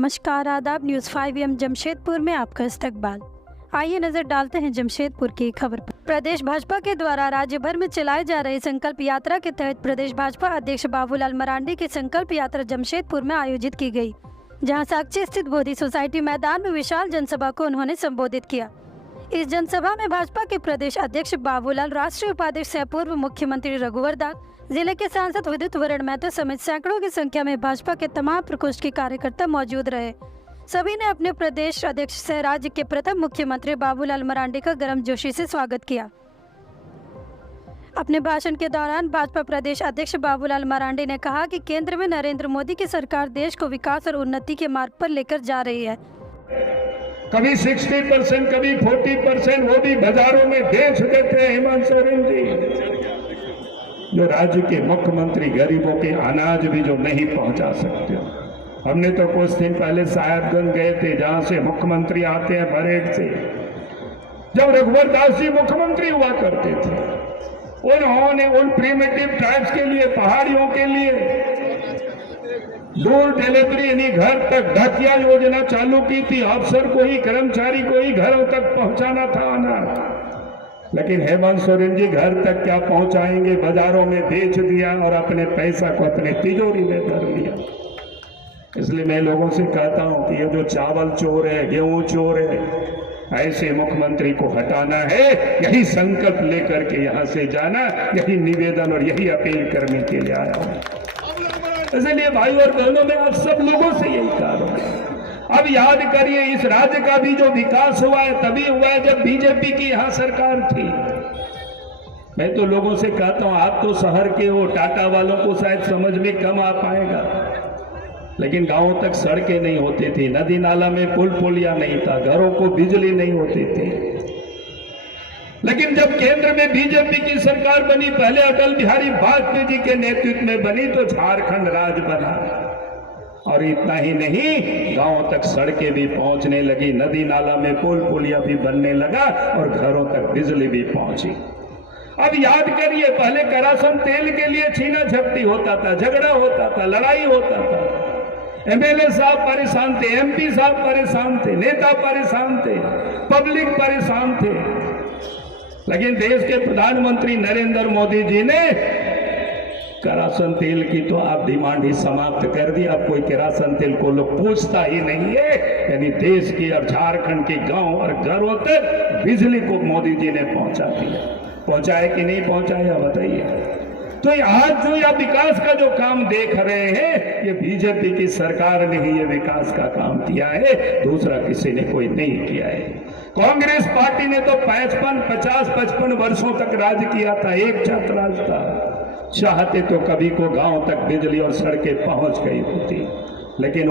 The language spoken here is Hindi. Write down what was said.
नमस्कार, आदाब। न्यूज़ 5 जमशेदपुर में आपका इस्तकबाल। आइए नजर डालते हैं जमशेदपुर की खबर पर। प्रदेश भाजपा के द्वारा राज्य भर में चलाए जा रहे संकल्प यात्रा के तहत प्रदेश भाजपा अध्यक्ष बाबूलाल मरांडी की संकल्प यात्रा जमशेदपुर में आयोजित की गई, जहां साक्षी स्थित बोधि सोसाइटी मैदान में विशाल जनसभा को उन्होंने संबोधित किया। इस जनसभा में भाजपा के प्रदेश अध्यक्ष बाबूलाल, राष्ट्रीय उपाध्यक्ष सह पूर्व मुख्यमंत्री रघुवर दास, जिले के सांसद विद्युत वरण महतो समेत सैकड़ों की संख्या में भाजपा के तमाम प्रकोष्ठ के कार्यकर्ता मौजूद रहे। सभी ने अपने प्रदेश अध्यक्ष सह राज्य के प्रथम मुख्यमंत्री बाबूलाल मरांडी का गर्मजोशी से स्वागत किया। अपने भाषण के दौरान भाजपा प्रदेश अध्यक्ष बाबूलाल मरांडी ने कहा कि केंद्र में नरेंद्र मोदी की सरकार देश को विकास और उन्नति के मार्ग पर लेकर जा रही है। कभी 60%, कभी 40%, वो भी बाजारों में बेच देते हैं हेमंत सोरेन जी। जो राज्य के मुख्यमंत्री गरीबों के अनाज भी जो नहीं पहुंचा सकते। हमने तो कुछ दिन पहले साहेबगंज गए थे, जहां से मुख्यमंत्री आते हैं परेड से। जब रघुवर दास जी मुख्यमंत्री हुआ करते थे, उन्होंने उन प्रिमिटिव ट्राइब्स के लिए, पहाड़ियों के लिए डोर डिलीवरी यानी घर तक ढकिया योजना चालू की थी। अफसर को ही, कर्मचारी को ही घरों तक पहुंचाना था अनाज। लेकिन हेमंत सोरेन जी घर तक क्या पहुंचाएंगे, बाजारों में बेच दिया और अपने पैसा को अपने तिजोरी में भर लिया। इसलिए मैं लोगों से कहता हूं कि ये जो चावल चोर है, गेहूं चोर है, ऐसे मुख्यमंत्री को हटाना है। यही संकल्प लेकर के यहां से जाना, यही निवेदन और यही अपील करने के लिए आया हूं। इसलिए भाई और बहनों, में आप सब लोगों से यही कह रहा हूं, अब याद करिए, इस राज्य का भी जो विकास हुआ है तभी हुआ है जब बीजेपी की यहां सरकार थी। मैं तो लोगों से कहता हूं, आप तो शहर के हो, टाटा वालों को शायद समझ में कम आ पाएगा, लेकिन गांवों तक सड़कें नहीं होती थी, नदी नाला में पुल पुलिया नहीं था, घरों को बिजली नहीं होती थी। लेकिन जब केंद्र में बीजेपी की सरकार बनी, पहले अटल बिहारी वाजपेयी जी के नेतृत्व में बनी, तो झारखंड राज्य बना। और इतना ही नहीं, गांवों तक सड़कें भी पहुंचने लगी, नदी नाला में पुल पुलिया भी बनने लगा और घरों तक बिजली भी पहुंची। अब याद करिए, पहले करासन तेल के लिए छीना झपटी होता था, झगड़ा होता था, लड़ाई होता था। एमएलए साहब परेशान थे, एमपी साहब परेशान थे, नेता परेशान थे, पब्लिक परेशान थे। लेकिन देश के प्रधानमंत्री नरेंद्र मोदी जी ने करासन तेल की तो आप डिमांड ही समाप्त कर दी। अब कोई करासन तेल को लोग पूछता ही नहीं है। यानी देश की और झारखंड के गांव और घरों तक बिजली को मोदी जी ने पहुंचा दिया। पहुंचाए कि नहीं पहुंचाया, बताइए। तो आज जो यह विकास का जो काम देख रहे हैं, ये बीजेपी की सरकार ने ही ये विकास का काम किया है, दूसरा किसी ने कोई नहीं किया है। कांग्रेस पार्टी ने तो 55 वर्षों तक राज किया था, एक छत्र राज था। चाहते तो कभी को गांव तक बिजली और सड़कें पहुंच गई होती, लेकिन